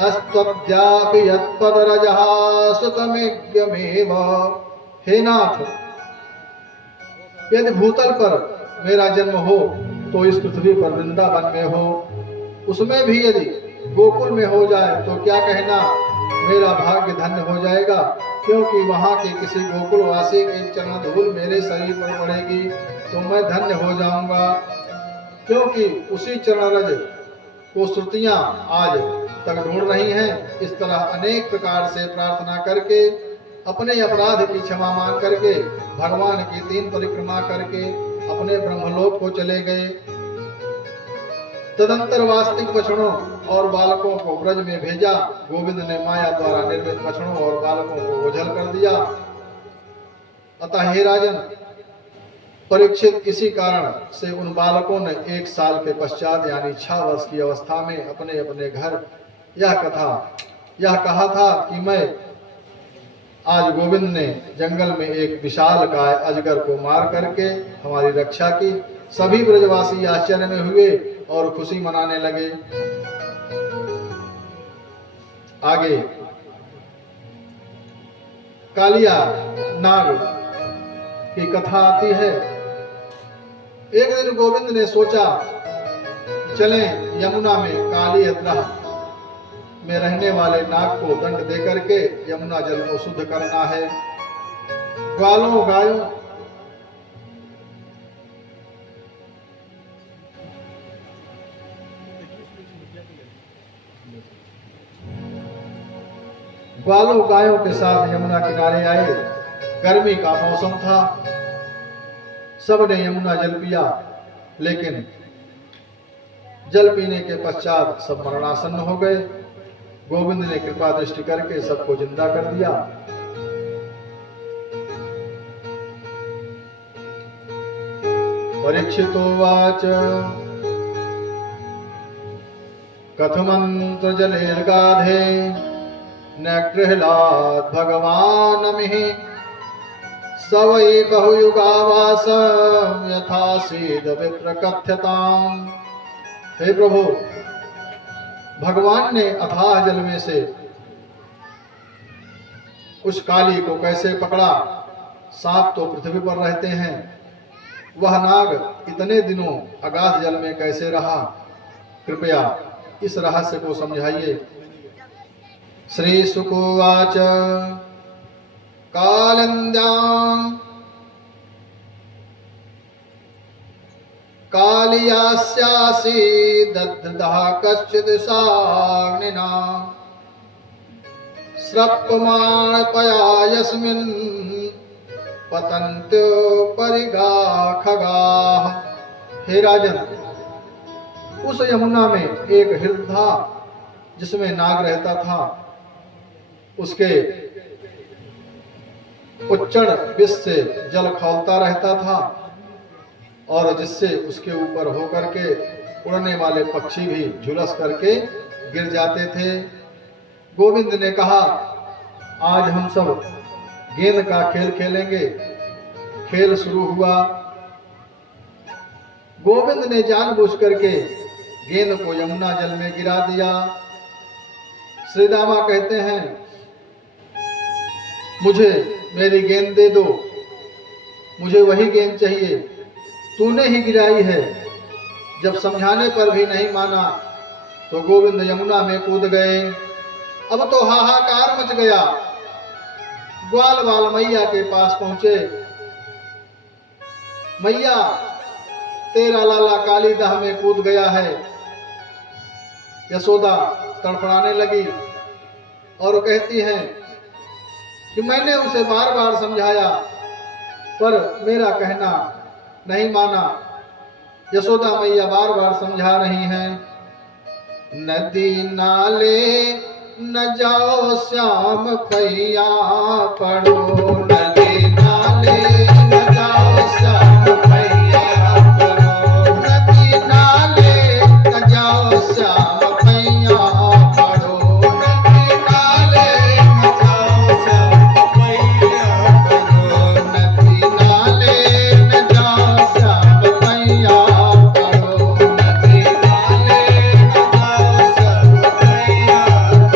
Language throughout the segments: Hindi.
अस्त्वद्यापि यत्पदरजः सुतमेव। हे नाथ, यदि भूतल पर मेरा जन्म हो तो इस पृथ्वी पर वृंदावन में हो, उसमें भी यदि गोकुल में हो जाए तो क्या कहना, मेरा भाग्य धन्य हो जाएगा, क्योंकि वहां के किसी गोकुलवासी की चरण धूल मेरे शरीर पर पड़ेगी तो मैं धन्य हो जाऊंगा, क्योंकि उसी चरण रज को श्रुतियां आज तक ढूंढ रही हैं। इस तरह अनेक प्रकार से प्रार्थना करके, अपने अपराध की क्षमा मांग करके, भगवान की 3 परिक्रमा करके अपने ब्रह्मलोक को चले गए। तदंतर वास्तविक बछड़ों और बालकों को ब्रज में भेजा। गोविंद ने माया द्वारा निर्मित बछड़ों और बालकों को ओझल कर दिया। अतः हे राजन परीक्षित, इसी कारण से उन बालकों ने 1 साल के पश्चात यानी 6 वर्ष की अवस्था में अपने अपने घर यह कहा था कि मैं आज गोविंद ने जंगल में एक विशाल काय अजगर को मार करके हमारी रक्षा की। सभी ब्रजवासी आश्चर्य में हुए और खुशी मनाने लगे। आगे कालिया नाग की कथा आती है। एक दिन गोविंद ने सोचा चलें यमुना में काली अद्रह में रहने वाले नाग को दंड दे करके यमुना जल को शुद्ध करना है। ग्वालों गायों ग्वालों गायों के साथ यमुना किनारे आए। गर्मी का मौसम था, सबने यमुना जल पिया, लेकिन जल पीने के पश्चात सब मरणासन्न हो गए। गोविंद ने कृपा दृष्टि करके सबको जिंदा कर दिया। परीक्षितोवाच कथमंत्र जलेर्गाधे न गृह्णात् भगवानमिः स वै बहुयुगावासं यथासीद विप्र कथ्यताम्। हे प्रभु, भगवान ने अथाह जल में से उस काली को कैसे पकड़ा? सांप तो पृथ्वी पर रहते हैं, वह नाग इतने दिनों अगाध जल में कैसे रहा? कृपया इस रहस्य को समझाइए। श्री सुकोवाच कालिन्द्यां कालियास्यासि दग्धः कश्चित् साग्निना स्रप्यमाणपया यस्मिन् पतन्त्यो परिगा खगाः। हे राजन, उस यमुना में एक हृद था जिसमें नाग रहता था। उसके उच्चण विष से जल खौलता रहता था और जिससे उसके ऊपर होकर के उड़ने वाले पक्षी भी झुलस करके गिर जाते थे। गोविंद ने कहा, आज हम सब गेंद का खेल खेलेंगे। खेल शुरू हुआ। गोविंद ने जानबूझ करके गेंद को यमुना जल में गिरा दिया। श्री दामा कहते हैं, मुझे मेरी गेंद दे दो, मुझे वही गेंद चाहिए, तूने ही गिराई है। जब समझाने पर भी नहीं माना तो गोविंद यमुना में कूद गए। अब तो हाहाकार मच गया। ग्वाल बाल मैया के पास पहुंचे। मैया, तेरा लाला काली दह में कूद गया है। यशोदा तड़फड़ाने लगी और कहती हैं कि मैंने उसे बार बार समझाया पर मेरा कहना नहीं माना। यशोदा मैया बार बार समझा रही हैं, नदी नाले न जाओ श्याम पैया पड़ो, नदी नाले न जाओ श्याम पैया पड़ो, नदी नाले न जाओ श्याम पैया पड़ो, नदी नाले न जाओ श्याम पैया पड़ो, नदी नाले न जाओ श्याम पैया पड़ो, नदी नाले न जाओ श्याम पैया पड़ो।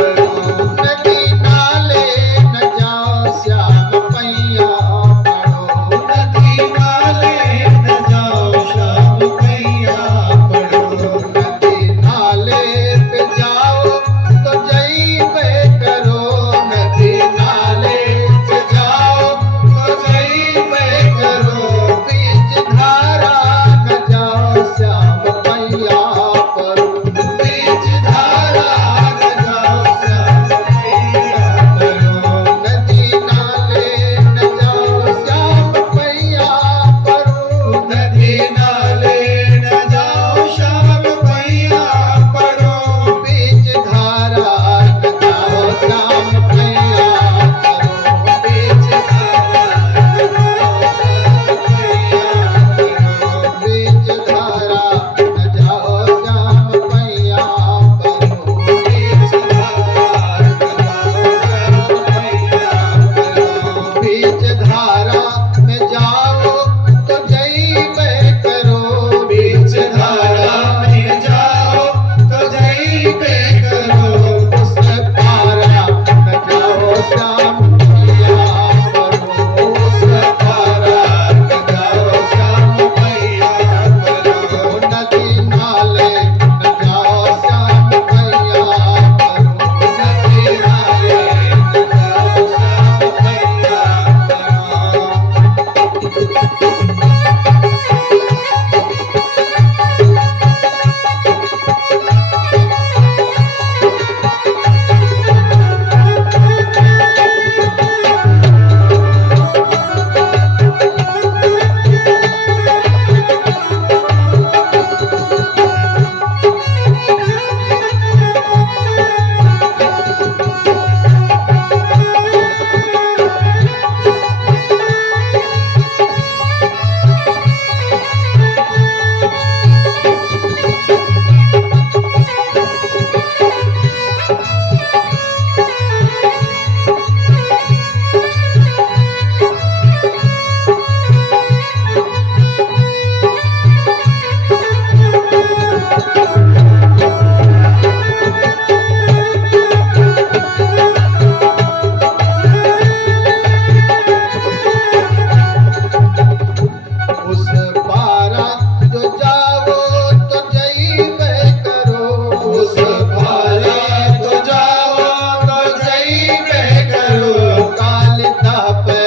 भारे तो जाओ तो जइबे करो कालिदा पे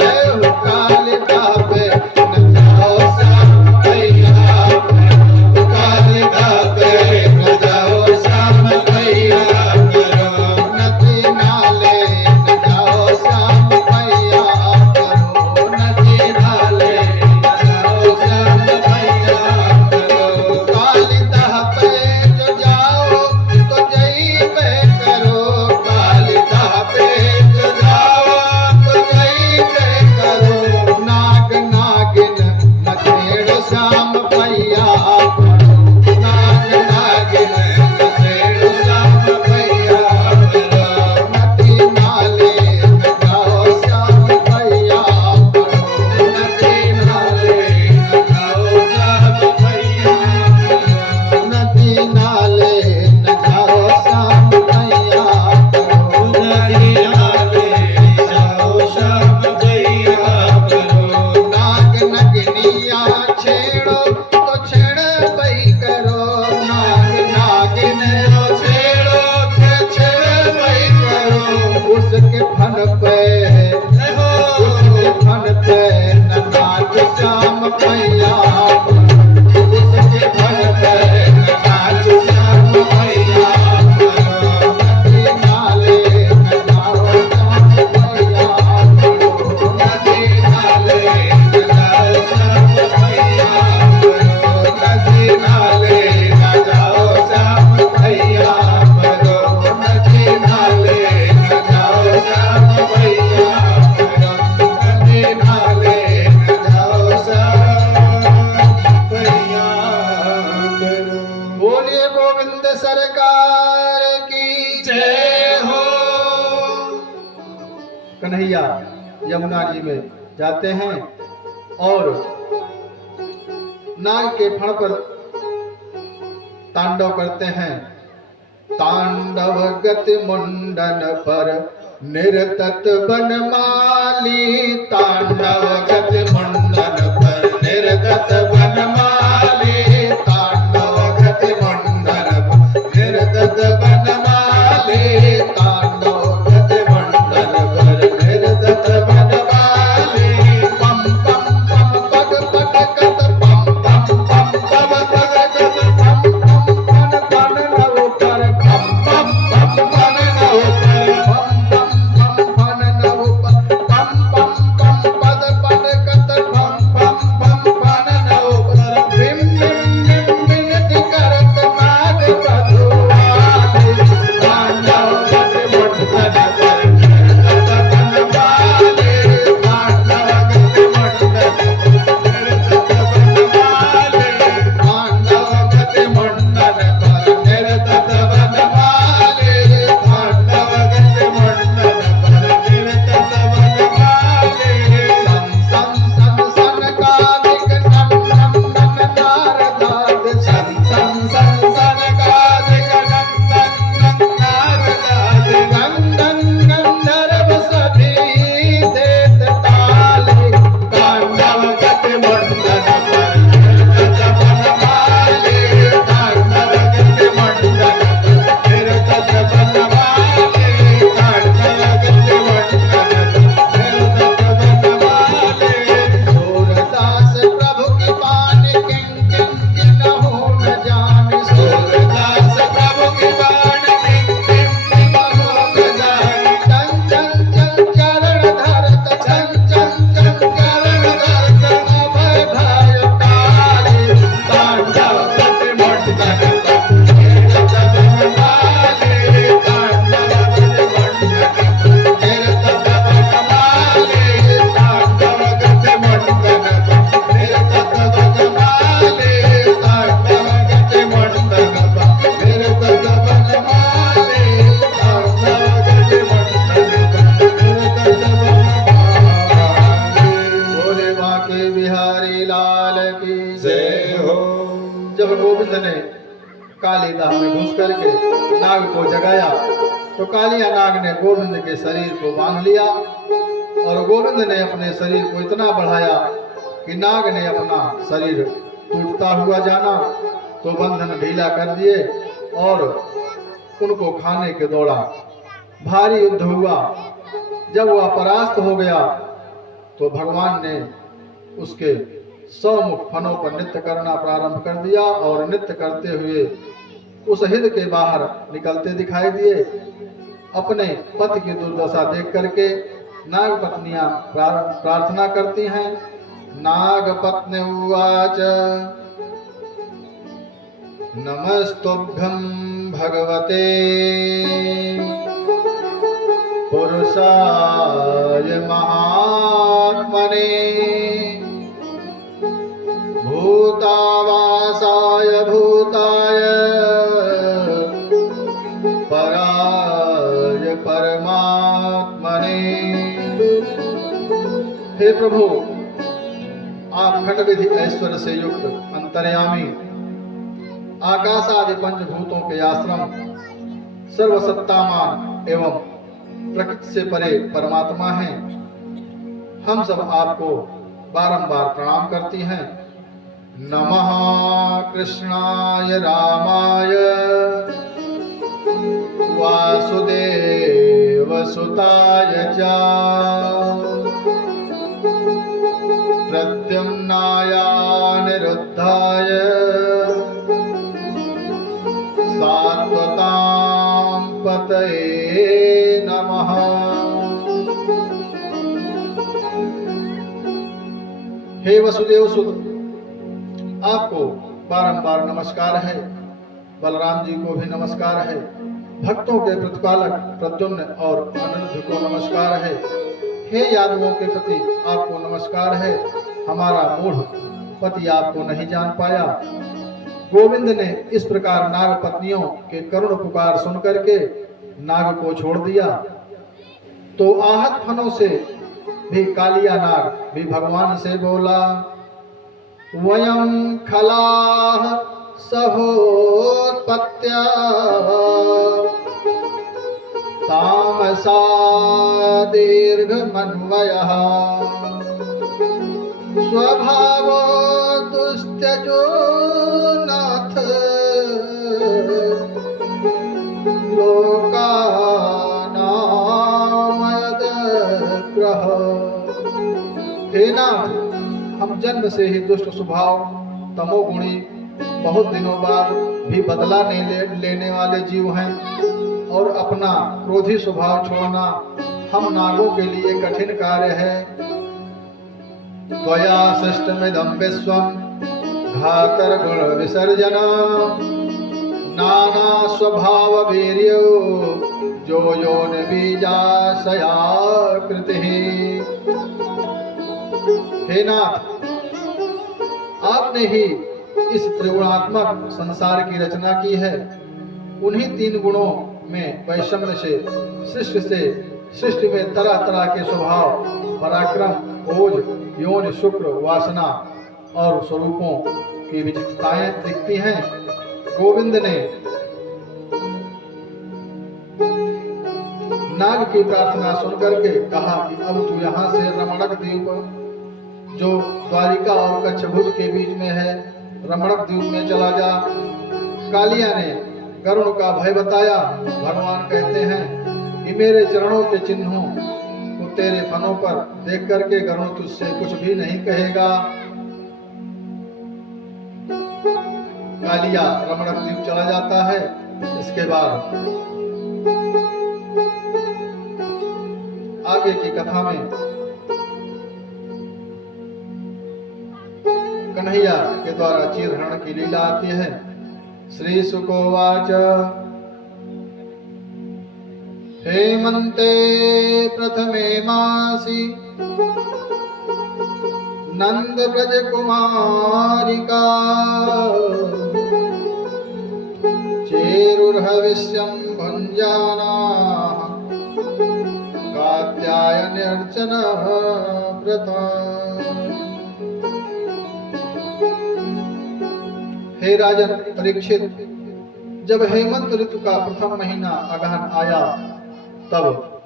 जय हो कालिदा पे न जाओ श्याम भैया कालिदा पे न जाओ श्याम भैया करो नदी नाले न जाओ श्याम भैया करो नदी नाले न जाओ श्याम भैया करो कालिदा पे जो जाओ तो जइबे करो कालिदा पे जो जाओ तो जइबे करो नाग नागिन न छेड़ो श्याम भैया नाग नागिन न छेड़ो श्याम भैया नदी नाले न जाओ श्याम भैया नदी नाले न जाओ श्याम भैया नदी नाले न जाओ श्याम भैया नदी नाले जाओ श्याम भैया नाग नगनिया छेड़ो तो छेड़ बई करो नाग नागिन छेड़ो तो छेड़ बई करो उसके फन पे उसके फन पे न नाच श्याम भैया उसके फन पे न नाच श्याम भैया नदी नाले न जाओ श्याम भैया नदी नाले न जाओ श्याम भैया नदी नाले न जाओ श्याम भैया नदी नाले न जाओ श्याम भैया नदी नाले न जाओ श्याम भैया बोलिए गोविंद सरकार की जय हो। कन्हैया यमुना जी में जाते हैं और नाग के फण पर तांडव करते हैं तांडव गति मुंडन पर निर्तत बनमाली तांडव गति मुंडन पर निर्तत बनमाली तांडव गति मुंडन पर निर्तत बनमाली तांडव गति मुंडन पर निर्तत बनमाली पम पम पम पग पग कत पम पम पम पग पग कत पम पम पन पन नव कर पम पम पम पन नव कर पम पम पम पन नव पर पम पम पम पद पद कत पम पम पम पन नव कर बिम बिम बिम बिनति करत नाग बधुआले तांडव गति मुंडन पर निर्तत बनमाली तांडव गति मुंडन पर निर्तत बनमाली तांडव गति मुंडन पर निर्तत बनमाली तांडव गति मुंडन पर निर्तत बनमाली सम सम सम सनकादिक नम नम नम नारदाद सम सम सम सनकादिक नम नम नम नारदाद गंधन गंधर्व सभी देत ताले तांडव गति मुंडन पर निर्तत बनमाली तांडव गति मुंडन पर निर्तत बनमाली तांडव गति मुंडन पर निर्तत बनमाली सूरदास प्रभु की बान किं किं किन्हु न जाने सूरदास प्रभु की बान किं किं किन्हु न जाने चंचल चल चरण धरत चंचल चल चरण धरत अभय भय काले तांडव गति मुंडन पर निर्तत बनमाली तांडव गति मुंडन पर निर्तत बनमाली तांडव गति मुंडन पर निर्तत बनमाली तांडव गति मुंडन पर निर्तत बनमाली तांडव गति मुंडन पर निर्तत बनमाली बोले बांके बिहारी लाल की जय हो। जब गोविंद ने कालिदाह में घुस करके नाग को जगाया तो कालिया नाग ने गोविंद के शरीर को बांध लिया और गोविंद ने अपने शरीर को इतना बढ़ाया कि नाग ने अपना शरीर टूटता हुआ जाना तो बंधन ढीला कर दिए और उनको खाने के दौड़ा। भारी युद्ध हुआ। जब वह परास्त हो गया तो भगवान ने उसके 100 मुख फनों पर नृत्य करना प्रारंभ कर दिया और नृत्य करते हुए उस हित के बाहर निकलते दिखाई दिए। अपने पति की दुर्दशा देख करके नाग पत्नियां प्रार्थना करती हैं। नाग पत्नी उवाच नमस्तुभ्यं भगवते पुरुषाय महात्मने भूतावासाय भूताय पराय परमात्मने। हे प्रभु, आप खट विधि ऐश्वर्य से युक्त अंतर्यामी, आकाश आदि पंचभूतों के आश्रम, सर्वसत्तामान एवं प्रकृति से परे परमात्मा हैं। हम सब आपको बारंबार प्रणाम करती हैं। नमः कृष्णाय रामाय वासुदेव सुताय च प्रद्युम्नाय अनिरुद्धाय सात्वतां पतये नमः। हे वसुदेव सुत, आपको बारंबार नमस्कार है। बलराम जी को भी नमस्कार है। भक्तों के प्रतिपालक प्रद्युम्न और अनिरुद्ध को नमस्कार है। हे यादवों के प्रति आपको नमस्कार है। हमारा मूढ़ पति आपको नहीं जान पाया। गोविंद ने इस प्रकार नाग पत्नियों के करुण पुकार सुन करके नाग को छोड़ दिया। तो आहत फनों से भी कालिया नाग भी भगवान से बोला, वयं खलाः सहोत्पत्त्या तामसा दीर्घमन्वयः स्वभावो दुस्त्यजो नाथ लोकानामयदग्रह। हे नाथ, हम जन्म से ही दुष्ट स्वभाव, तमोगुणी, बहुत दिनों बाद भी बदला लेने वाले जीव हैं और अपना क्रोधी स्वभाव छोड़ना हम नागों के लिए कठिन कार्य है। त्वया सृष्टमिदं विश्वं घातर्गुण विसर्जन नाना स्वभाव वीर्यो जो योन बीजाशयाकृतिः। हे नाथ, आपने ही इस त्रिगुणात्मक संसार की रचना की है। उन्हीं 3 गुणों में वैषम्य से सृष्टि में तरह तरह के स्वभाव, पराक्रम, ओज, योनि, शुक्र, वासना और स्वरूपों की विचित्रताएं दिखती हैं। गोविंद ने नाग की प्रार्थना सुनकर के कहा कि अब तू यहाँ से रमणक द्वीप, जो द्वारिका और कच्छभुज के बीच में है, रमणक द्वीप में चला जा। कालिया ने गरुड़ का भय बताया। भगवान कहते हैं कि मेरे चरणों के चिन्हों को तेरे फनों पर देख करके गरुड़ तुझसे कुछ भी नहीं कहेगा। कालिया रमणक द्वीप चला जाता है। इसके बाद आगे की कथा में कन्हैया के द्वारा चीरहरण की लीला आती है। श्री सुकोवाच हेमंते प्रथमे मासी नंद ब्रज कुमारिका चेरुर्हविष्यं भुञ्जाना कात्यायन अर्चन व्रत। हे राजन परीक्षित, जब हेमंत ऋतु का प्रथम महीना अगहन आया, तब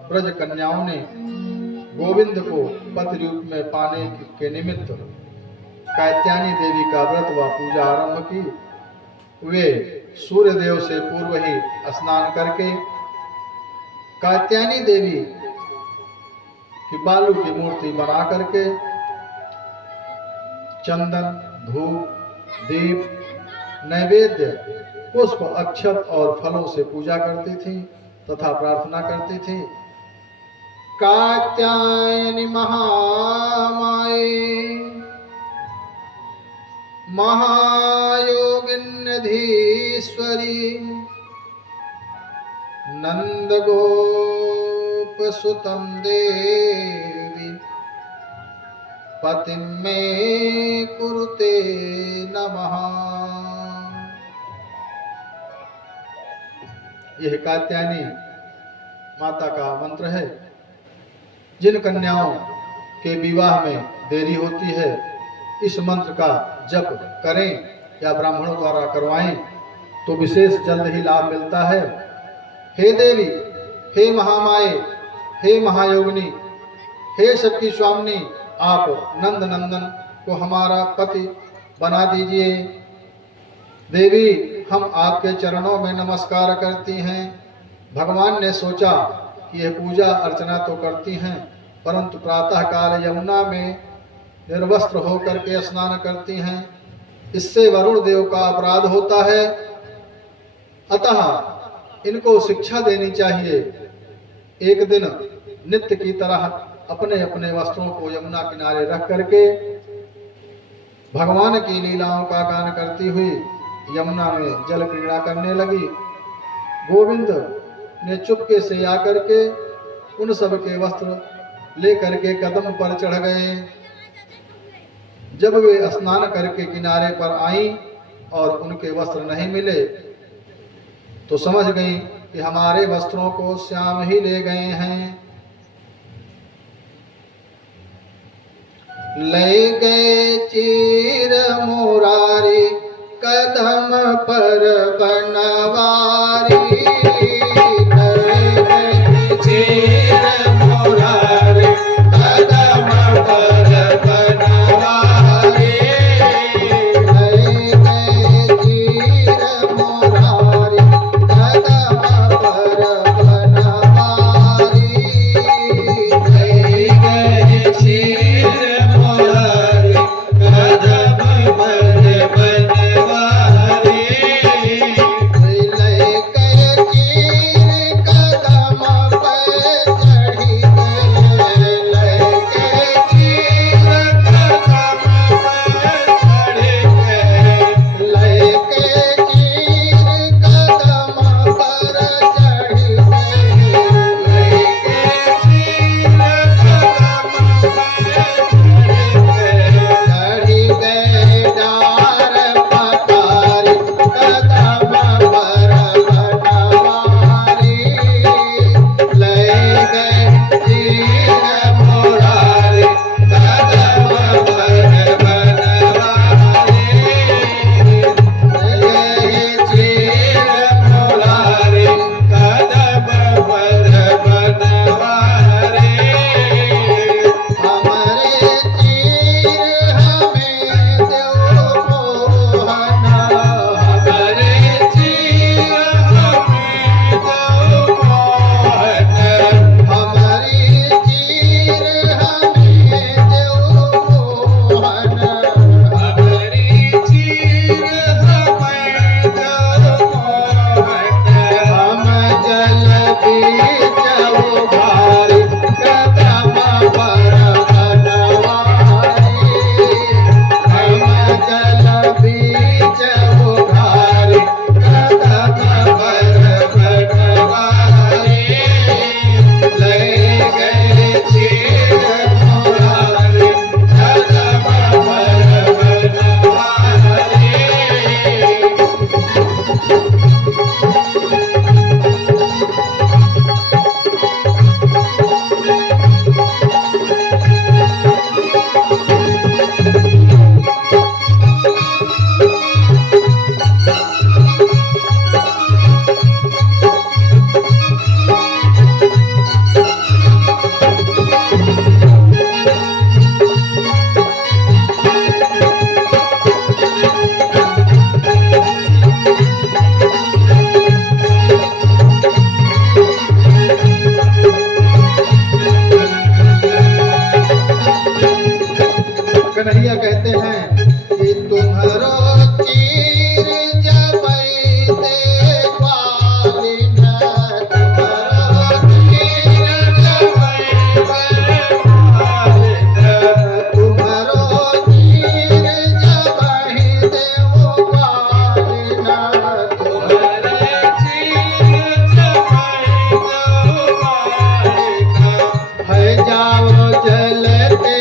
ब्रज कन्याओं ने गोविंद को पति रूप में पाने के निमित्त कात्यायनी देवी का व्रत व पूजा आरंभ की। वे सूर्य देव से पूर्व ही स्नान करके कात्यायनी देवी की बालू की मूर्ति बना करके चंदन, धूप, दीप, नैवेद्य, पुष्प, अक्षत और फलों से पूजा करती थी तथा प्रार्थना करती थी। कात्यायनी महामाये महायोगिन्यधीश्वरी नंद गोप सुतम देवी पतिं मे कुरुते नमः। यह कात्यायनी माता का मंत्र है। जिन कन्याओं के विवाह में देरी होती है, इस मंत्र का जप करें या ब्राह्मणों द्वारा करवाएं तो विशेष जल्द ही लाभ मिलता है। हे देवी, हे महामाये, हे महायोगिनी, हे सबकी स्वामिनी, आप नंद नंदन को हमारा पति बना दीजिए। देवी, हम आपके चरणों में नमस्कार करती हैं। भगवान ने सोचा कि यह पूजा अर्चना तो करती हैं, परंतु प्रातः काल यमुना में निर्वस्त्र होकर के स्नान करती हैं, इससे वरुण देव का अपराध होता है। अतः इनको शिक्षा देनी चाहिए। एक दिन नित्य की तरह अपने अपने वस्त्रों को यमुना किनारे रख करके भगवान की लीलाओं का गान करती हुई यमुना में जल क्रीड़ा करने लगी। गोविंद ने चुपके से आकर के उन सब के वस्त्र लेकर के कदम पर चढ़ गए। जब वे स्नान करके किनारे पर आईं और उनके वस्त्र नहीं मिले तो समझ गई कि हमारे वस्त्रों को श्याम ही ले गए हैं। ले गए चीर मुरारी कदम पर बनवारी। ले गए चीर मुरारी कदम पर बनवारी। ले गए चीर मुरारी कदम पर बनवारी। ले गए चीर कदम पर बनवारी। ले कन्हैया कहते हैं कि तुम्हारो चीर जबई देखवाली न, तुम्हारो चीर जबई देखवाली न, तुम्हारो चीर जबई देखवाली न, तुम्हारे चीर जबई देखवाली न, है जाओ जलते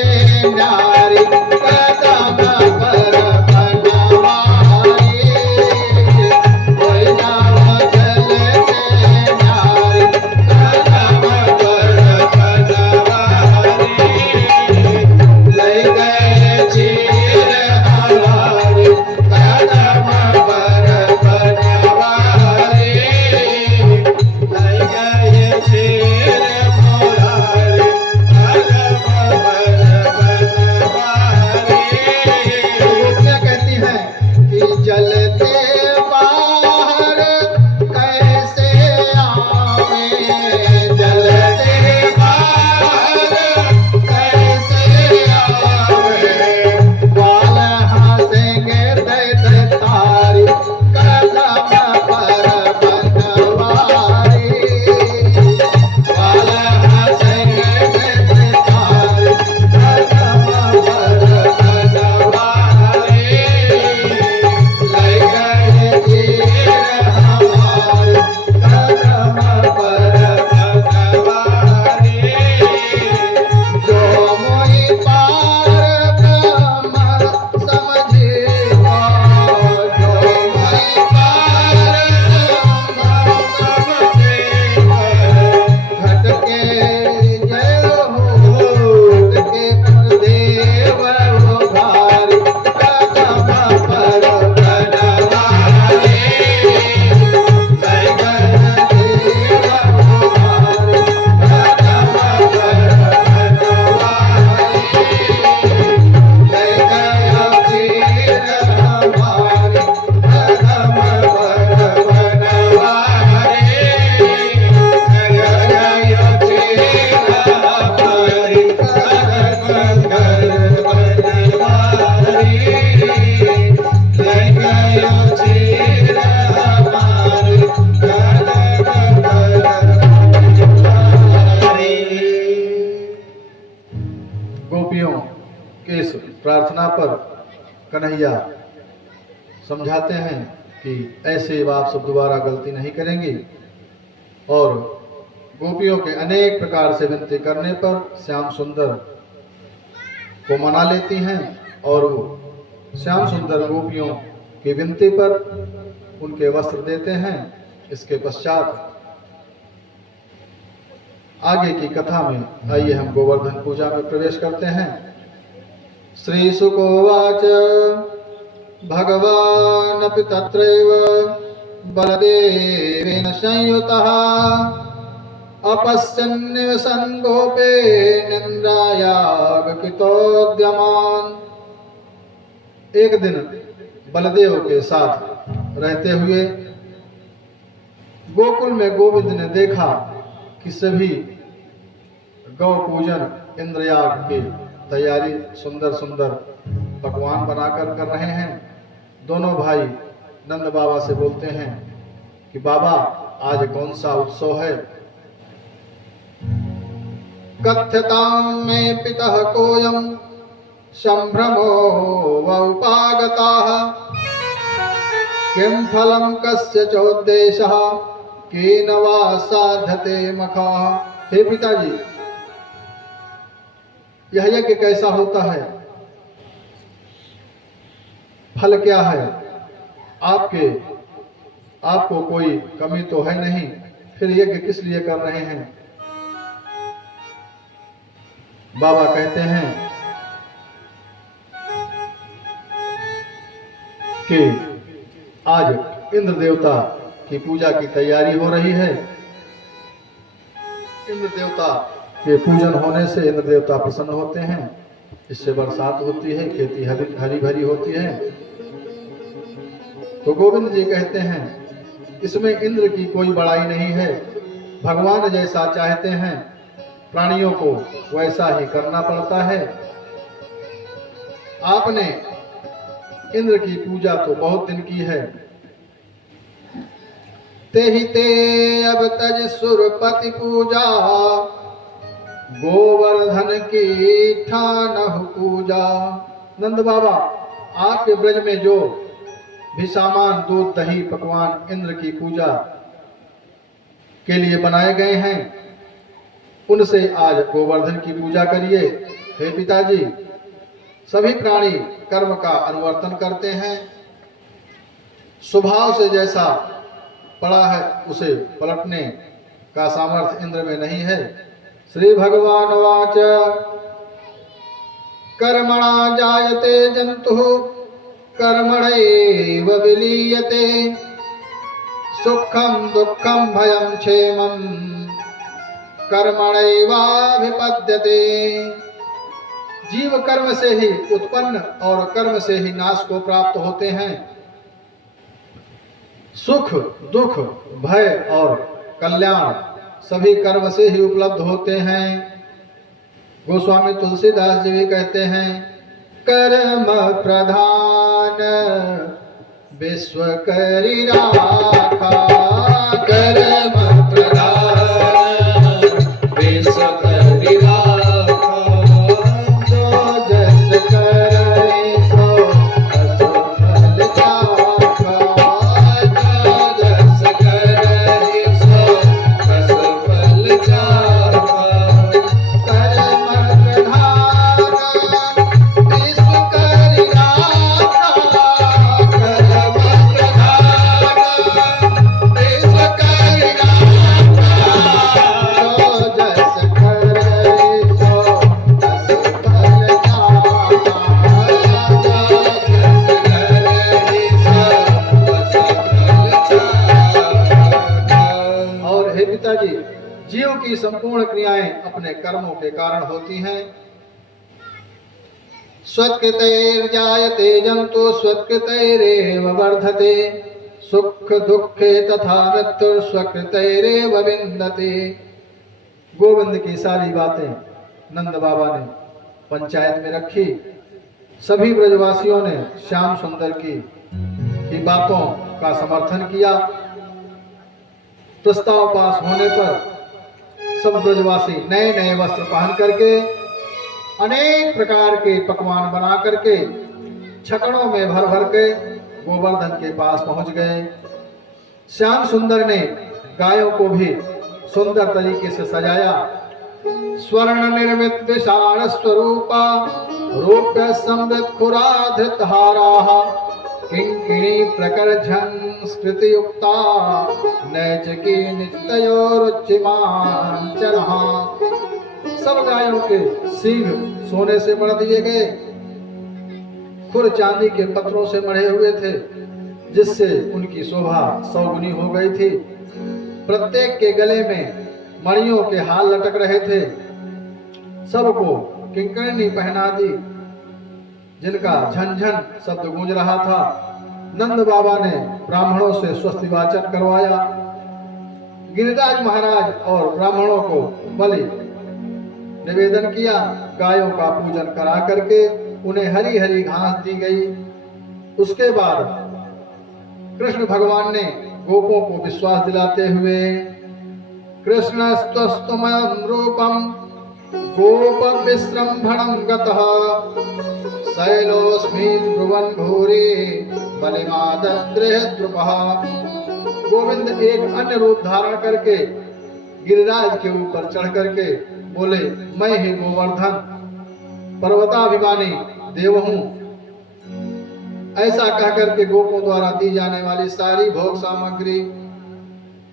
नारी कदम पर बनवारी, है जाओ जलते नारी कदम पर बनवारी, ले गए चीर हमारी कदम पर बनवारी, ले गए चीर हमारी गोपियाँ कहती हैं कि जलते बाहर कैसे आवे, जलते बाहर कैसे आवे, बाल हंसेंगे दे दे तारी कदम पर बनवारी, बाल हंसेंगे दे दे तारी कदम पर बनवारी, ले गए चीर हमारी कदम पर बनवारी, जो मोहि पार ब्रह्म समझेगा, जो मोहि पार ब्रह्म समझेगा, घट के जय हो, घट के देव हो भारी कदम पर बनवारी, ले गए देव हो भारी कदम पर बनवारी, ले गए चीर हमारी कदम पर बनवारी, ले गए चीर हमारी कदम पर बनवारी, ले गए चीर हमारी कदम पर बनवारी। गोपियों के इस प्रार्थना पर कन्हैया समझाते हैं कि ऐसे आप सब दोबारा गलती नहीं करेंगी, और गोपियों के अनेक प्रकार से विनती करने पर श्याम सुंदर को मना लेती हैं, और वो श्याम सुंदर गोपियों की विनती पर उनके वस्त्र देते हैं। इसके पश्चात आगे की कथा में आइए हम गोवर्धन पूजा में प्रवेश करते हैं। श्री शुकोवाच भगवानपि तत्रैव बलदेवेन संयुतः अपश्यन्निवसन् गोपे निन्द्रायागकितोद्यमान्। एक दिन बलदेव के साथ रहते हुए गोकुल में गोविंद ने देखा कि सभी गौ पूजन इंद्रयाग की तैयारी सुंदर सुंदर पकवान बनाकर कर रहे हैं। दोनों भाई नंद बाबा से बोलते हैं कि बाबा आज कौन सा उत्सव है। कथ्यतां मे पितः कोयं संभ्रमो व उपागताः किं फलं कस्य चोद्देशः केन वा साध्यते मखाः। हे पिताजी, यह यज्ञ कैसा होता है, फल क्या है, आपको कोई कमी तो है नहीं, फिर यज्ञ किस लिए कर रहे हैं। बाबा कहते हैं कि आज इंद्र देवता की पूजा की तैयारी हो रही है। इंद्र देवता के पूजन होने से इंद्र देवता प्रसन्न होते हैं, इससे बरसात होती है, खेती हरी भरी होती है। तो गोविंद जी कहते हैं इसमें इंद्र की कोई बड़ाई नहीं है, भगवान जैसा चाहते हैं प्राणियों को वैसा ही करना पड़ता है। आपने इंद्र की पूजा तो बहुत दिन की है। तेहि ते अब तज सुरपति पूजा, गोवर्धन की ठानहु पूजा। नंद बाबा, आपके ब्रज में जो भी सामान दूध दही पकवान इंद्र की पूजा के लिए बनाए गए हैं, उनसे आज गोवर्धन की पूजा करिए। हे पिताजी, सभी प्राणी कर्म का अनुवर्तन करते हैं। स्वभाव से जैसा पड़ा है उसे पलटने का सामर्थ्य इंद्र में नहीं है। श्री भगवान वाच, कर्मणा जायते जंतु कर्मणैव विलीयते, सुखम दुखम भयम क्षेमम कर्मणैवाभिपद्यते। जीव कर्म से ही उत्पन्न और कर्म से ही नाश को प्राप्त होते हैं। सुख दुख भय और कल्याण सभी कर्म से ही उपलब्ध होते हैं। गोस्वामी तुलसीदास जी भी कहते हैं, कर्म प्रधान विश्व करि राखा, कर्म प्रधान विश्व करि राखा, जो जस करे सो असो फल चाखा, जो जस करे सो असो फल चाखा। कर्म प्रधान विश्व करि राखा, कर्म प्रधान विश्व करि राखा, जो जस करे सो अस फल चाखा, जो जस करे सो अस फल चाखा। और हे पिताजी, जीव की संपूर्ण क्रियाएं अपने कर्मों के कारण होती हैं। स्वत्कृतैर्जायते जंतु स्वत्कृतैरेव वर्धते, सुख दुखे तथा मृत्यु स्वकृतैरेव विन्दते। गोविंद की सारी बातें नंद बाबा ने पंचायत में रखी। सभी ब्रजवासियों ने श्याम सुंदर की बातों का समर्थन किया। प्रस्ताव पास होने पर सब ब्रजवासी नए नए वस्त्र पहन करके, अनेक प्रकार के पकवान बना करके, छकड़ों में भर भर के गोवर्धन के पास पहुंच गए। श्याम सुंदर ने गायों को भी सुंदर तरीके से सजाया। स्वर्ण निर्मित विशाल स्वरूपा, रूप्य समृद्ध खुराधृत हारा, किंकिणी प्रकर्षण स्कृति युक्ता, नैचकी नित्योरुचिमान चलहा। सब गायों के सींग सोने से मढ़ दिए गए, खुर चांदी के पत्रों से मढ़े हुए थे, जिससे उनकी शोभा 100 गुनी हो गई थी। प्रत्येक के गले में मणियों के हाल लटक रहे थे। सबको किंकणी पहना दी, जिनका झनझन शब्द गूंज रहा था। नंद बाबा ने ब्राह्मणों से स्वस्ति वाचन करवाया। गिरिराज महाराज और ब्राह्मणों को बलि निवेदन किया। गायों का पूजन करा करके उन्हें हरी हरी घास दी गई। उसके बाद कृष्ण भगवान ने गोपों को विश्वास दिलाते हुए, कृष्णस्तुमयं रूपम गोप विश्रम्भणं गतः, शैलोस्मि ब्रुवन् भूरि बलिमादद्रिह द्रुपः। गोविंद एक अन्य रूप धारण करके गिरिराज के ऊपर चढ़ करके बोले, मैं ही गोवर्धन पर्वताभिमानी देव हूँ। ऐसा कहकर के गोपों द्वारा दी जाने वाली सारी भोग सामग्री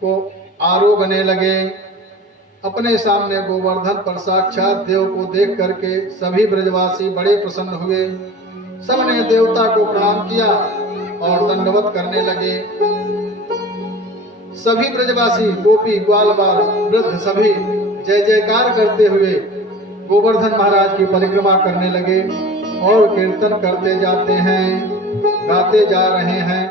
को आरोगने लगे। अपने सामने गोवर्धन पर साक्षात देव को देख करके सभी ब्रजवासी बड़े प्रसन्न हुए। सबने देवता को प्रणाम किया और दंडवत करने लगे। सभी ब्रजवासी गोपी ग्वाल बाल वृद्ध सभी जय जयकार करते हुए गोवर्धन महाराज की परिक्रमा करने लगे और कीर्तन करते जाते हैं, गाते जा रहे हैं।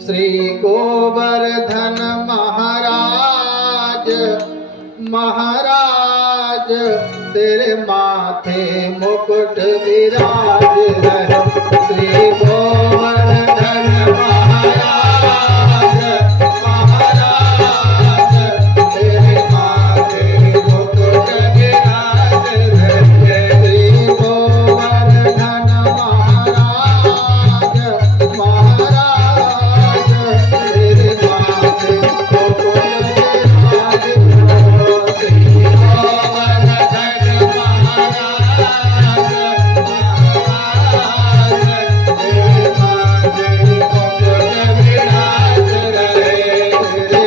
श्री गोवर्धन महाराज महाराज तेरे माथे माथे मुकुट विराज रहे श्री गोवर्धन महाराज महाराज तेरे माथे मुकुट विराज रहे श्री गोवर्धन महाराज महाराज तेरे माथे मुकुट विराज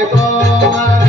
श्री गोवर्धन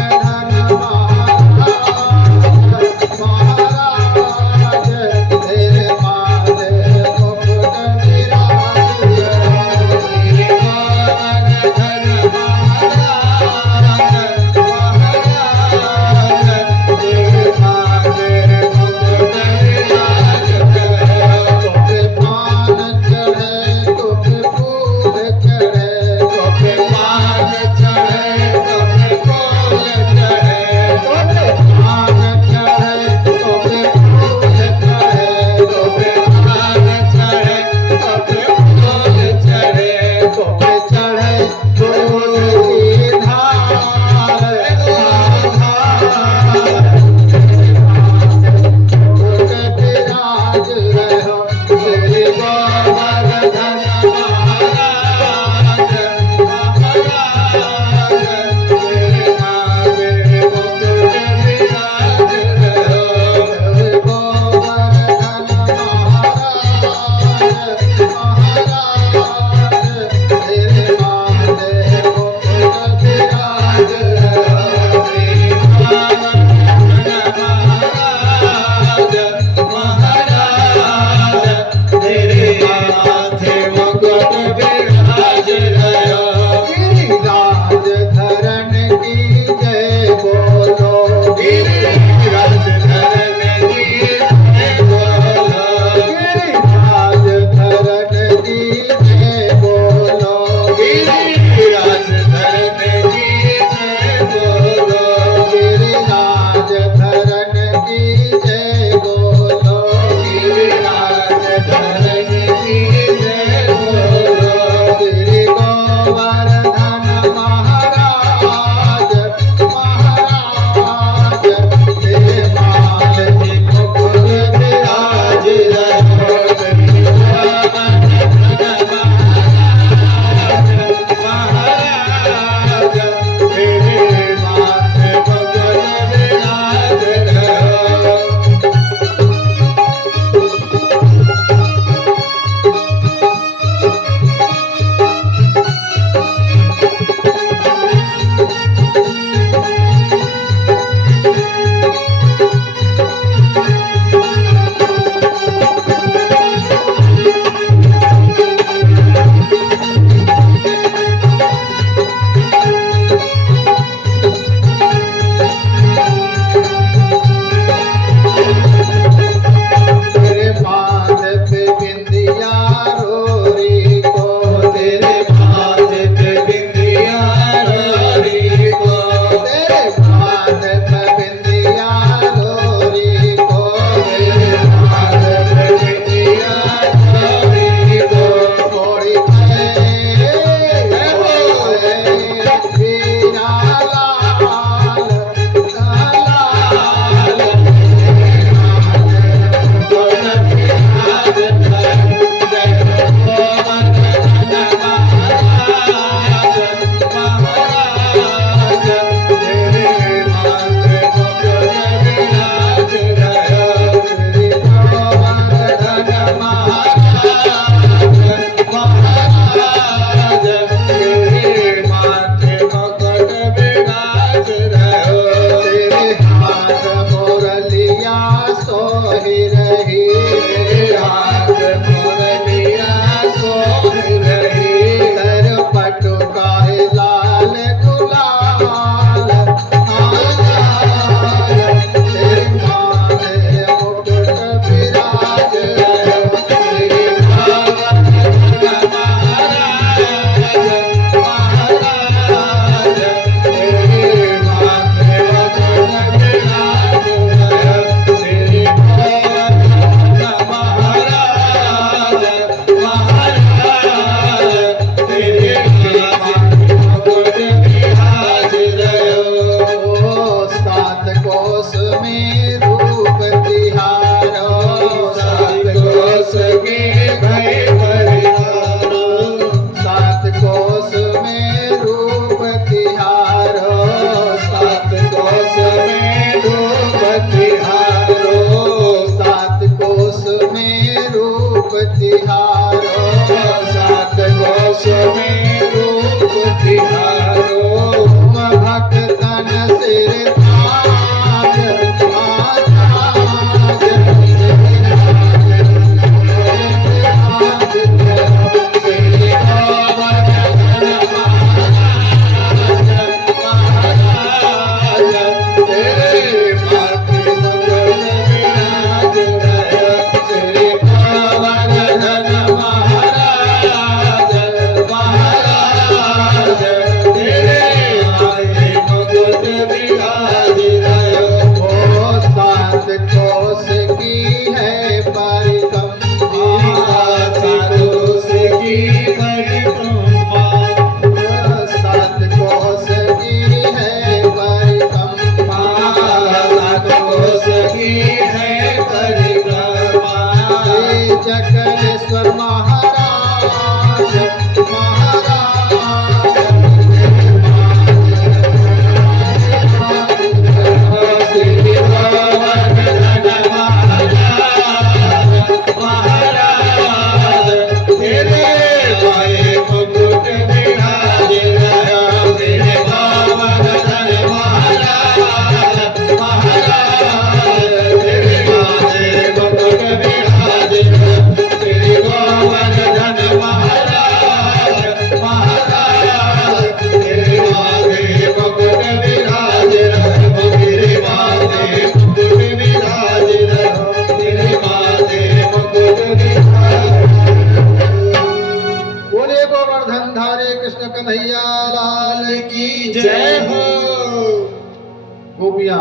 गोपियां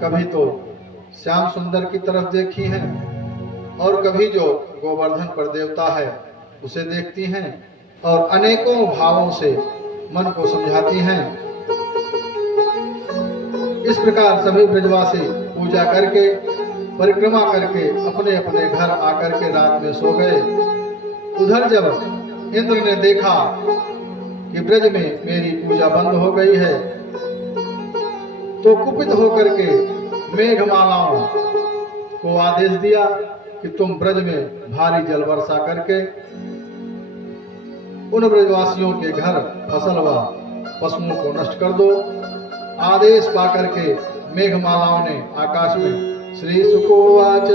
कभी तो श्याम सुंदर की तरफ देखी हैं और कभी जो गोवर्धन पर देवता है उसे देखती हैं और अनेकों भावों से मन को समझाती हैं। इस प्रकार सभी ब्रजवासी पूजा करके परिक्रमा करके अपने अपने घर आकर के रात में सो गए। उधर जब इंद्र ने देखा कि ब्रज में मेरी पूजा बंद हो गई है तो कुपित होकर के मेघमालाओं को आदेश दिया कि तुम ब्रज में भारी जल वर्षा करके उन ब्रजवासियों के घर फसल व पशुओं को नष्ट कर दो। आदेश पाकर के मेघमालाओं ने आकाश में श्री सुकोवाच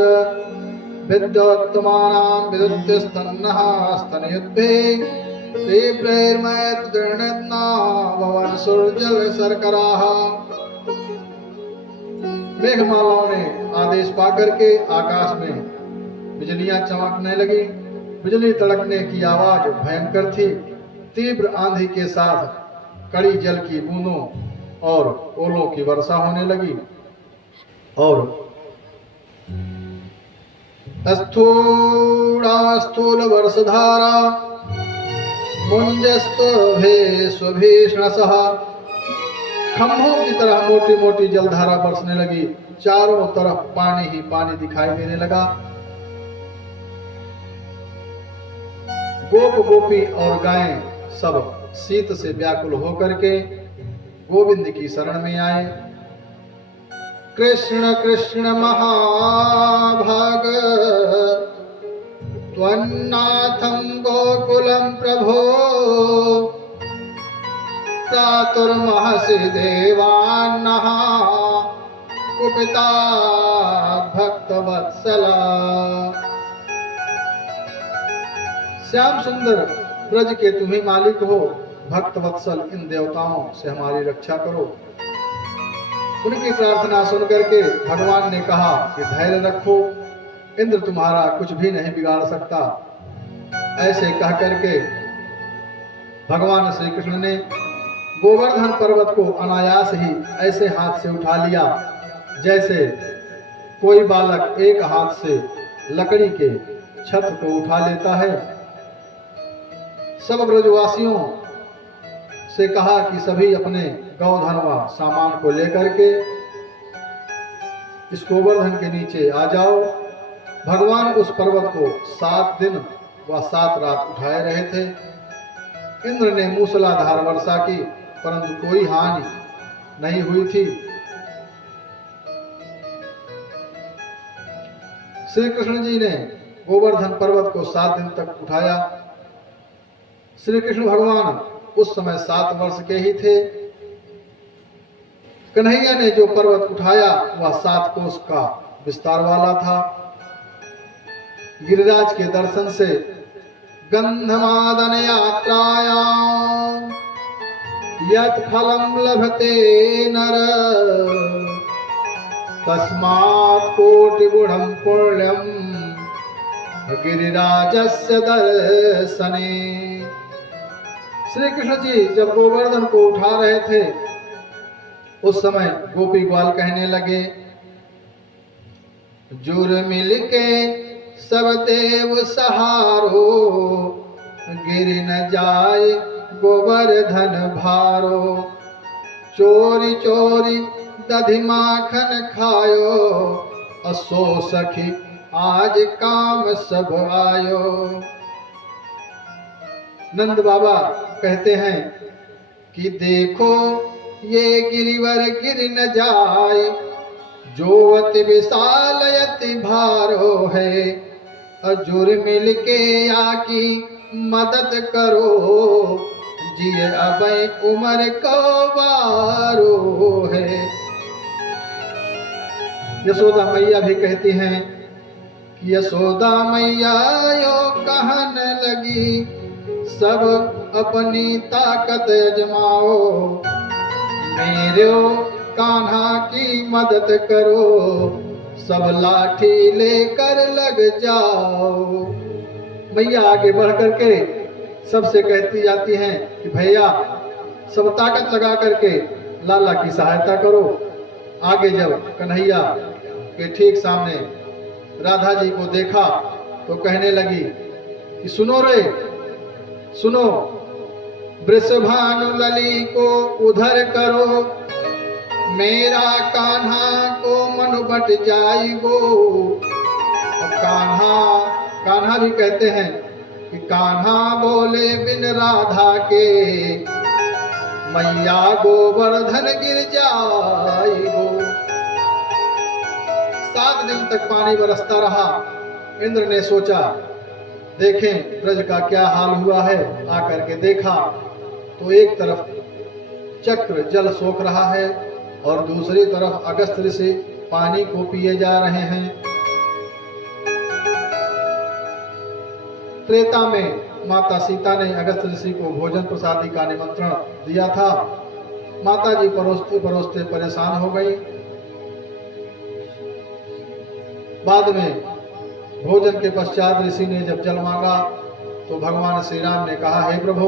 विद्योत्तमानां विद्युत्स्तन्नः स्तनयुद्धे तीव्रैर्मयद्गणना भवन सुरजल शर्कराः। मेघमालाओं ने आदेश पाकर के आकाश में बिजलियां चमकने लगी। बिजली तड़कने की आवाज भयंकर थी। तीव्र आंधी के साथ कड़ी जल की बूंदों और ओलों की वर्षा होने लगी और स्थूल वर्षधारा मुंजस्तुर्भे स्वभीषणसः। खंभों की तरह मोटी मोटी जलधारा बरसने लगी। चारों तरफ पानी ही पानी दिखाई देने लगा। गोप गोपी और गायें सब शीत से व्याकुल होकर के गोविंद की शरण में आए। कृष्ण कृष्ण महाभाग त्वन्नाथं गोकुलं प्रभो चातुर्महसि देवान्नः कुपिता भक्तवत्सला। श्याम सुंदर ब्रज के तुम्ही मालिक हो, भक्त वत्सल इन देवताओं से हमारी रक्षा करो। उनकी प्रार्थना सुनकर के भगवान ने कहा कि धैर्य रखो, इंद्र तुम्हारा कुछ भी नहीं बिगाड़ सकता। ऐसे कह करके भगवान श्री कृष्ण ने गोवर्धन पर्वत को अनायास ही ऐसे हाथ से उठा लिया जैसे कोई बालक एक हाथ से लकड़ी के छत को उठा लेता है। सब ब्रजवासियों से कहा कि सभी अपने गौधन व सामान को लेकर के इस गोवर्धन के नीचे आ जाओ। भगवान उस पर्वत को 7 दिन व 7 रात उठाए रहे थे। इंद्र ने मूसलाधार वर्षा की परंतु कोई हानि नहीं हुई थी। श्री कृष्ण जी ने गोवर्धन पर्वत को 7 दिन तक उठाया। श्री कृष्ण भगवान उस समय 7 वर्ष के ही थे। कन्हैया ने जो पर्वत उठाया वह 7 कोस का विस्तार वाला था। गिरिराज के दर्शन से गंधमादन यात्रायां यत् फलं लभते नर तस्मात् कोटि गुणं पुण्यं गिरिराजस्य दर्शने। श्री कृष्ण जी जब गोवर्धन को उठा रहे थे उस समय गोपी ग्वाल कहने लगे, जुर मिलके सब देव सहारो गिर न जाए गोवर्धन भारो। चोरी चोरी दधि माखन खायो असो सखी आज काम सब आयो। नंद बाबा कहते हैं कि देखो ये गिरिवर गिर न जाए, जो अति विशाल अति भारो है। अजुर मिल के आकी मदद करो, जिये अबै उमर को वारो है। यशोदा मैया भी कहती हैं कि यशोदा मैया यो कहन लगी, सब अपनी ताकत अजमाओ, मेरे कान्हा की मदद करो, सब लाठी लेकर लग जाओ। मैया आगे बढ़ करके सबसे कहती जाती हैं कि भैया सब ताकत लगा करके लाला की सहायता करो। आगे जब कन्हैया के ठीक सामने राधा जी को देखा तो कहने लगी कि सुनो रे, सुनो, वृषभानु लली को उधर करो, मेरा कान्हा को मन बट जाइबो। कान्हा, कान्हा भी कहते हैं कि कान्हा बोले बिन राधा के, मैया गोवर्धन गिर जाइबो। 7 दिन तक पानी बरसता रहा। इंद्र ने सोचा देखें ब्रज का क्या हाल हुआ है। आकर के देखा तो एक तरफ चक्र जल सोख रहा है और दूसरी तरफ अगस्त ऋषि पानी को पिए जा रहे हैं। त्रेता में माता सीता ने अगस्त ऋषि को भोजन प्रसादी का निमंत्रण दिया था। माता जी परोसते परोसते परेशान हो गई। बाद में भोजन के पश्चात ऋषि ने जब जल मांगा तो भगवान श्री राम ने कहा, हे प्रभु,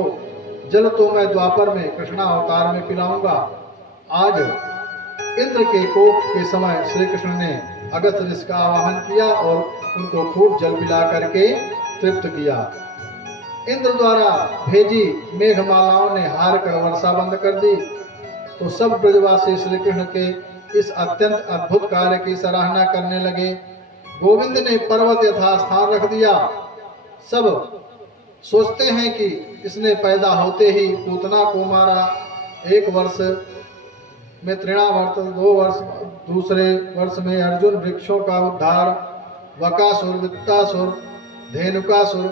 जल तो मैं द्वापर में कृष्णा अवतार में पिलाऊंगा। आज इंद्र के कोप के समय श्री कृष्ण ने अगस्त ऋषि का आवाहन किया और उनको खूब जल पिला करके तृप्त किया। इंद्र द्वारा भेजी मेघमालाओं ने हार कर वर्षा बंद कर दी तो सब ब्रजवासी श्री कृष्ण के इस अत्यंत अद्भुत कार्य की सराहना करने लगे। गोविंद ने पर्वत यथास्थान रख दिया। सब सोचते हैं कि इसने पैदा होते ही पूतना को मारा। 1 वर्ष में तृणावर्त, 2 वर्ष, दूसरे वर्ष में अर्जुन वृक्षों का उद्धार, वकासुर, वित्तासुर, धेनुकासुर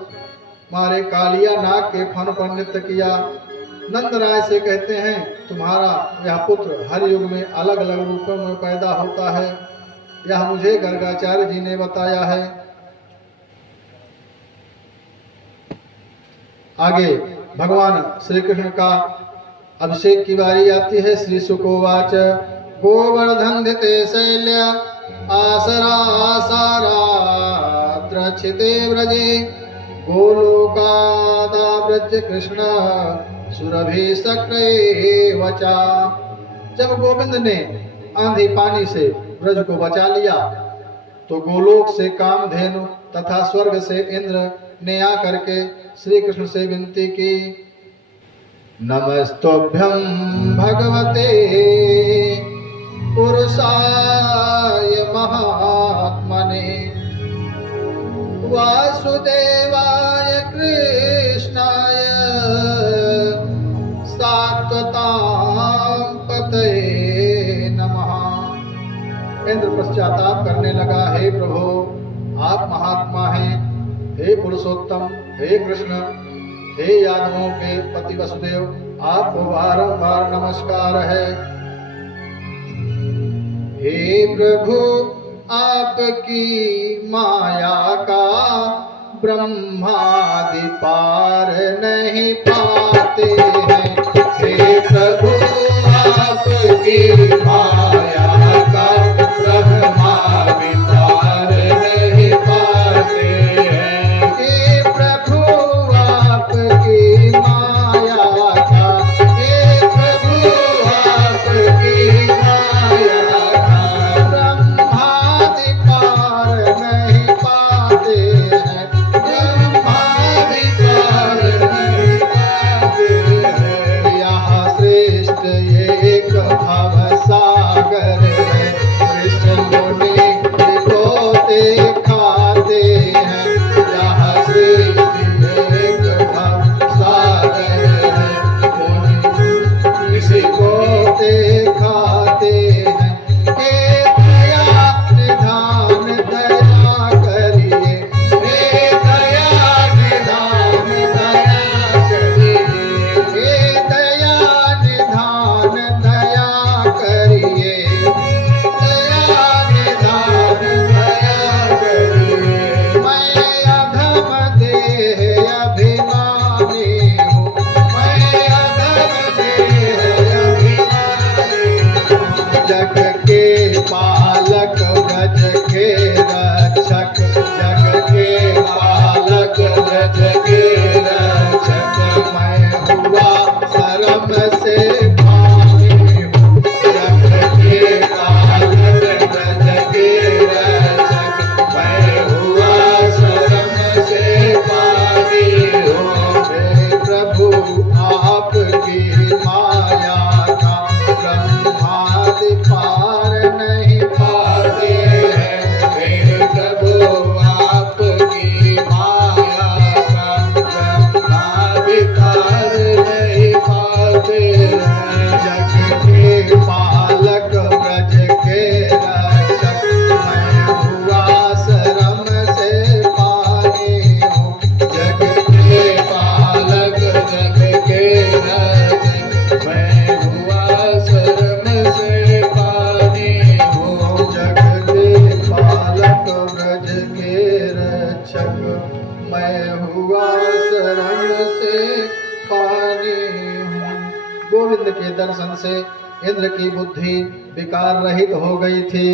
मारे, कालिया नाग के फन पर नृत्य किया। नंद राय से कहते हैं तुम्हारा यह पुत्र हर युग में अलग अलग रूपों में पैदा होता है। यह मुझे गर्गाचार्य जी ने बताया है। आगे भगवान श्री कृष्ण का अभिषेक की बारी आती है। श्री शुकोवाच गोवर्धन्धिते शैल्य आसरा साराद्रक्षिते व्रजे गोलोकादा व्रज कृष्ण सुरभि सक्रे वचा। जब गोविंद ने आंधी पानी से ब्रज को बचा लिया तो गोलोक से कामधेनु तथा स्वर्ग से इंद्र ने आकर के श्री कृष्ण से विनती की, नमस्तुभ्यं भगवते पुरुषाय महात्मने वासुदेवाय कृष्णाय सात्वतां पतये नमः। इंद्र पश्चाताप करने लगा, हे प्रभु, आप महात्मा हैं। हे पुरुषोत्तम, हे कृष्ण, हे यादवों के पति वसुदेव, आपको बारंबार नमस्कार है। हे प्रभु, आपकी माया का ब्रह्मादि पार नहीं पाते हैं। हे प्रभु, आपकी माया का ब्रह्मादि पार नहीं पाते हैं। हे प्रभु, आपकी माया का, हे प्रभु, आपकी माया का ब्रह्मादि पार नहीं पाते हैं। ब्रह्मादि पार नहीं पाते हैं। यहाँ श्रेष्ठ एक भव सागर है, कृष्ण मुनि को दिखाते हैं। यहाँ श्रेष्ठ एक भव सागर है, मुनि किसी को दिखाते हैं। हे दया निधान दया करिए, हे दया निधान दया करिए, हे दया निधान दया करिए। इंद्र के दर्शन से इंद्र की बुद्धि विकार रहित हो गई थी।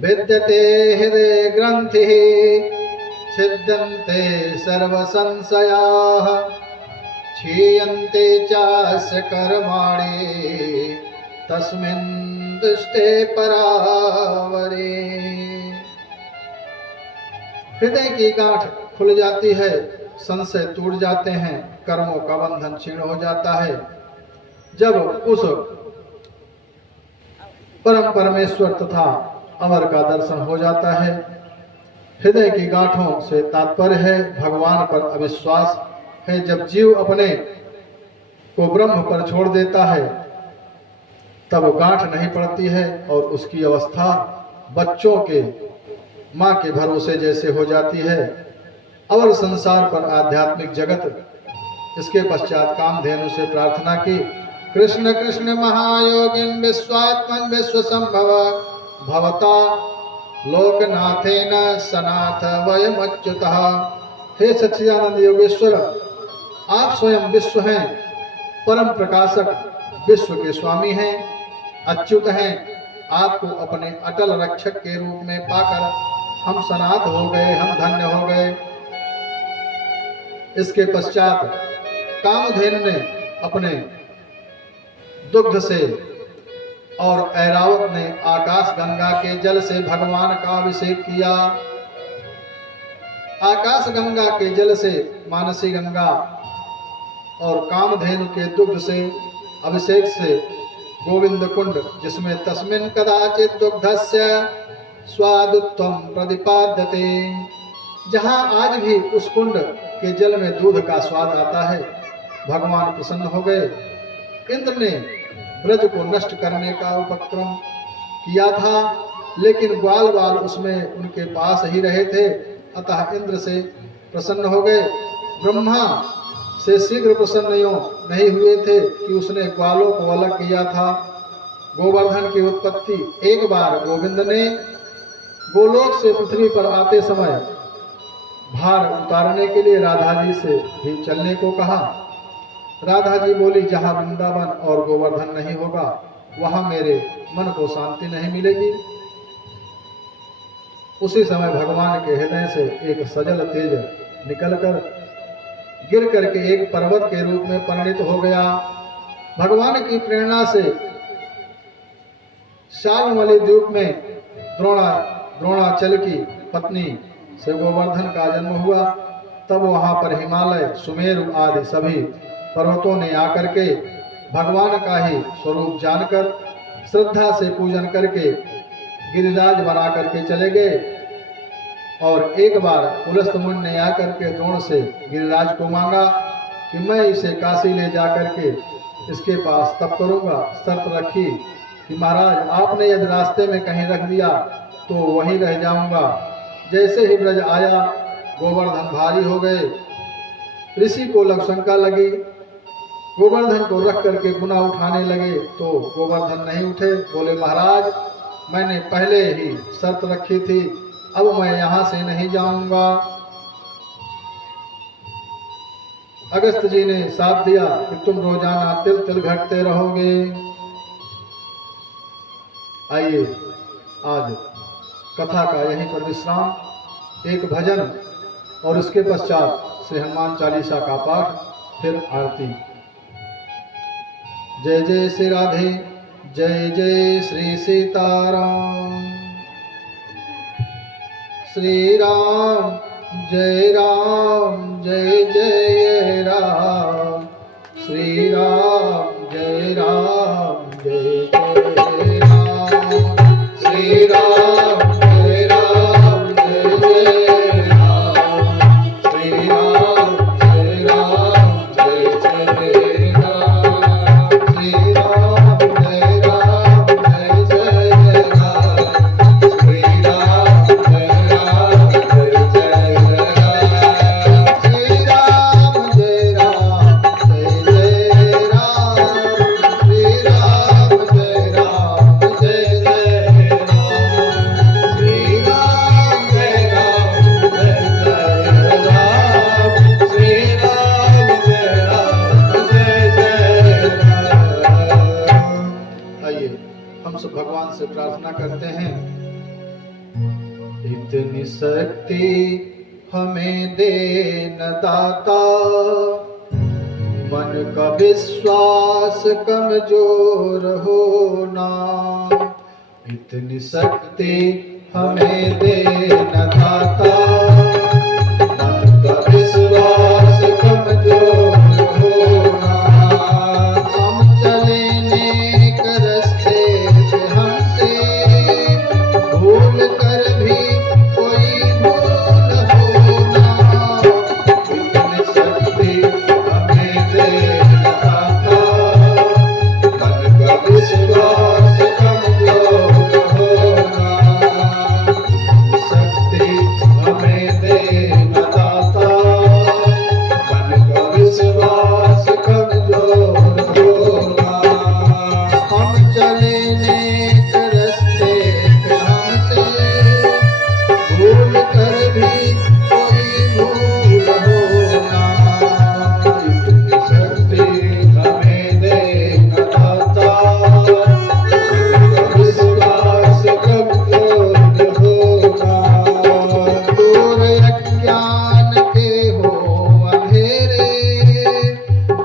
विद्यते हृदय ग्रंथि छिद्यन्ते सर्व संशयाः क्षीयन्ते चास्य कर्माणि तस्मिन् दुष्टे परावरे। हृदय की गांठ खुल जाती है, संशय टूट जाते हैं, कर्मों का बंधन क्षीण हो जाता है। जब उस परम परमेश्वर तथा अमर का दर्शन हो जाता है। हृदय की गांठों से तात्पर्य है भगवान पर अविश्वास है। जब जीव अपने को ब्रह्म पर छोड़ देता है तब गांठ नहीं पड़ती है और उसकी अवस्था बच्चों के माँ के भरोसे जैसे हो जाती है। और संसार पर आध्यात्मिक जगत। इसके पश्चात कामधेनु से प्रार्थना की, कृष्ण कृष्ण महायोगिन विश्वात्मन विश्वसंभव भवता लोकनाथेन सनाथ वयमच्युतः। हे सच्चिदानंद योगेश्वर, आप स्वयं विश्व हैं, परम प्रकाशक, विश्व के स्वामी हैं, अच्युत हैं। आपको अपने अटल रक्षक के रूप में पाकर हम सनाथ हो गए, हम धन्य हो गए। इसके पश्चात कामधेनु ने अपने दुग्ध से और ऐरावत ने आकाश गंगा के जल से भगवान का अभिषेक किया। आकाश गंगा के जल से मानसी गंगा और कामधेनु के दुग्ध से अभिषेक से गोविंद कुंड, जिसमें तस्मिन् कदाचित् दुग्धस्य स्वादुत्वं प्रतिपाद्यते, जहां आज भी उस कुंड के जल में दूध का स्वाद आता है। भगवान प्रसन्न हो गए। इंद्र ने ब्रज को नष्ट करने का उपक्रम किया था, लेकिन ग्वाल बाल उसमें उनके पास ही रहे थे, अतः इंद्र से प्रसन्न हो गए। ब्रह्मा से शीघ्र प्रसन्न नहीं हुए थे कि उसने ग्वालों को अलग किया था। गोवर्धन की उत्पत्ति एक बार गोविंद ने गोलोक से पृथ्वी पर आते समय भार उतारने के लिए राधा जी से भी चलने को कहा। राधा जी बोली, जहाँ वृंदावन और गोवर्धन नहीं होगा वहां मेरे मन को शांति नहीं मिलेगी। उसी समय भगवान के हृदय से एक सजल तेज निकलकर गिर करके एक पर्वत के रूप में परिणित हो गया। भगवान की प्रेरणा से शाल्मली द्वीप में द्रोणाचल की पत्नी से गोवर्धन का जन्म हुआ। तब वहां पर हिमालय, सुमेरु आदि सभी पर्वतों ने आकर के भगवान का ही स्वरूप जानकर श्रद्धा से पूजन करके गिरिराज बना करके चले गए। और एक बार पुलस्त मुनि ने आकर के द्रोण से गिरिराज को मांगा कि मैं इसे काशी ले जाकर के इसके पास तप करूंगा। शर्त रखी कि महाराज आपने यदि रास्ते में कहीं रख दिया तो वहीं रह जाऊंगा। जैसे ही ब्रज आया गोवर्धन भारी हो गए। ऋषि को शंका लगी, गोवर्धन को रख करके पुनः उठाने लगे तो गोवर्धन नहीं उठे। बोले, महाराज मैंने पहले ही शर्त रखी थी, अब मैं यहाँ से नहीं जाऊंगा। अगस्त जी ने साथ दिया कि तुम रोजाना तिल तिल घटते रहोगे। आइए आज कथा का यहीं पर विश्राम, एक भजन और उसके पश्चात श्री हनुमान चालीसा का पाठ, फिर आरती। जय जय श्री राधे, जय जय श्री सीताराम। श्री राम जय राम, जय जय राम। श्री राम जय राम, जय जय राम। श्री राम जय राम, जय जय राम। श्री राम जय राम, जय जय राम। श्री राम जय राम, जय जय राम। श्री राम जय राम, जय जय राम। श्री राम जय राम, जय जय राम। श्री राम जय राम, जय जय राम। भगवान से प्रार्थना करते हैं, इतनी शक्ति हमें दे न दाता, मन का विश्वास कमजोर होना। इतनी शक्ति हमें दे न दाता, मन का विश्वास कमजोर होना। हम चले नेक रास्ते पे, हमसे भूल कर भी कोई भूल होना। इतनी शक्ति हमें दे न दाता, मन का विश्वास कमजोर होना। शक्ति हमें दे न दाता, मन का विश्वास कमजोर होना। हम चले नेक रास्ते पे, हमसे भूल कर भी कोई भूल होना। इतनी शक्ति हमें दे न दाता, मन का विश्वास कमजोर होना। दूर अज्ञान के हो अंधेरे,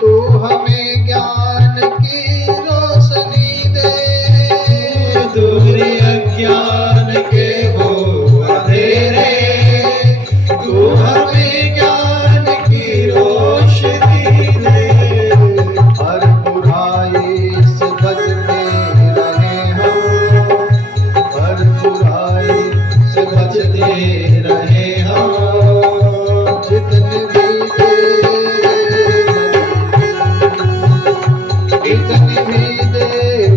तू हमें ज्ञान की रोशनी दे। दूर अज्ञान के हो अंधेरे, तू हमें ज्ञान की रोशनी दे। हर बुराई से बचते रहे हम, हर बुराई से बचते रहे हम। जितने भी इतनी भी दे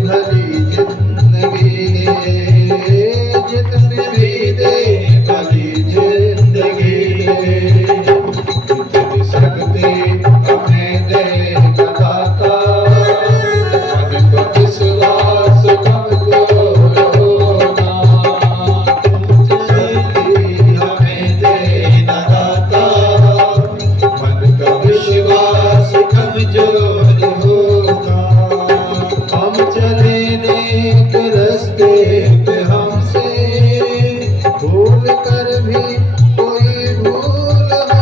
भली जिंदगी, जितनी भी दे भली जिंदगी। इतनी शक्ति हमें दे न दाता, मन का विश्वास कमजोर होना। शक्ति हमें दे न दाता, मन का विश्वास कमजोर होना। हम चले नेक रास्ते पे, हमसे भूल कर भी कोई भूल होना।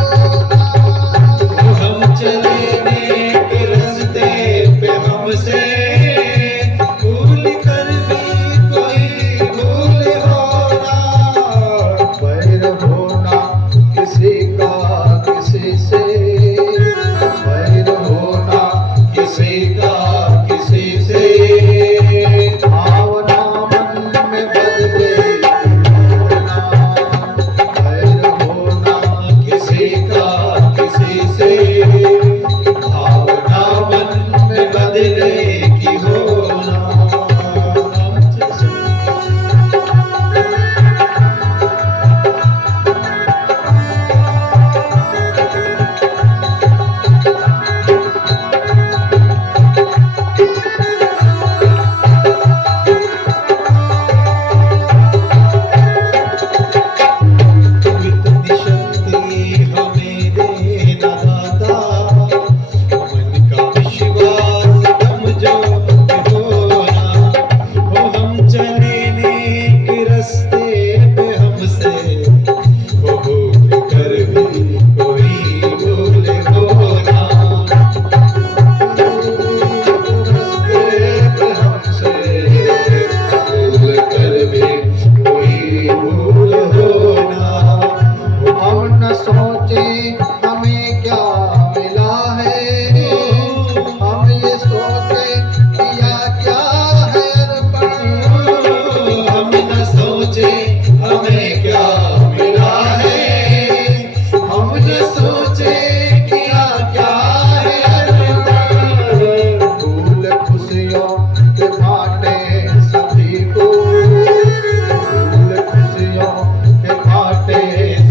हम चले नेक रास्ते पे, हमसे भूल कर भी कोई भूल होना। बैर होना किसी का किसी से, बैर होना किसी का किसी से। भावना मन में बदले होना, बैर होना किसी का किसी से। भावना मन में बदले की होना। इतनी शक्ति हमें दे न दाता, मन का विश्वास कमजोर होना। हो हम चले नेक रास्ते पे, हमसे हो भूल कर भी कोई भूल होना। रास्ते पे हमसे भूल कर भी कोई भूल होना। हम न सोचे हमें क्या मिला है, हम ये सोचे किया क्या है अर्पण। हम न सोचे हमें क्या मिला है, हम ये सोचे किया क्या है अर्पण। फूल खुशियों के बांटे सभी को, फूल खुशियों के बांटे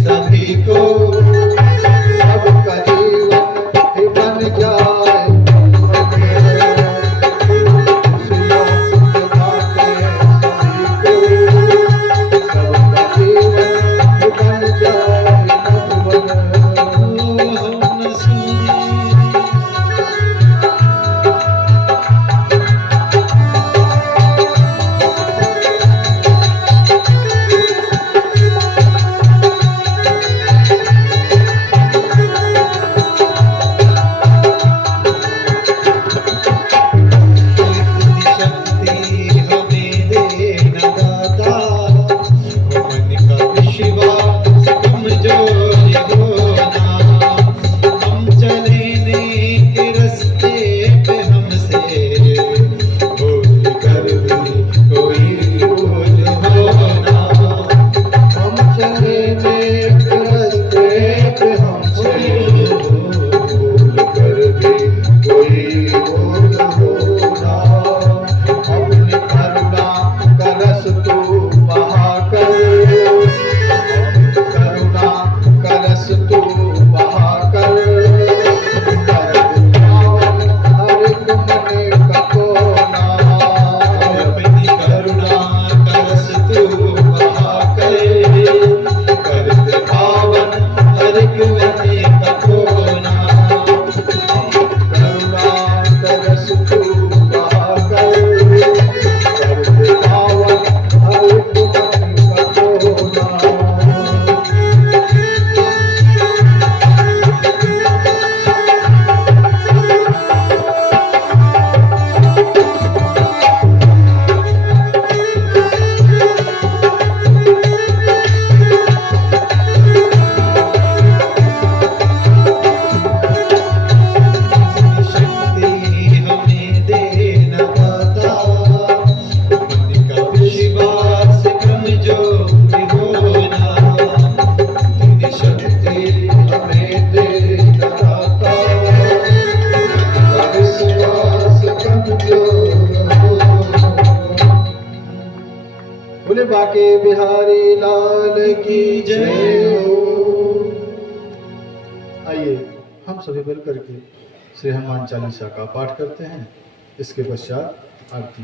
सभी को। सबका जीवन ही बन जाए खुशियों के बांटे सभी को। बोले बाके बिहारी लाल की जय हो। आइए हम सभी मिल करके श्री हनुमान चालीसा का पाठ करते हैं, इसके पश्चात आरती।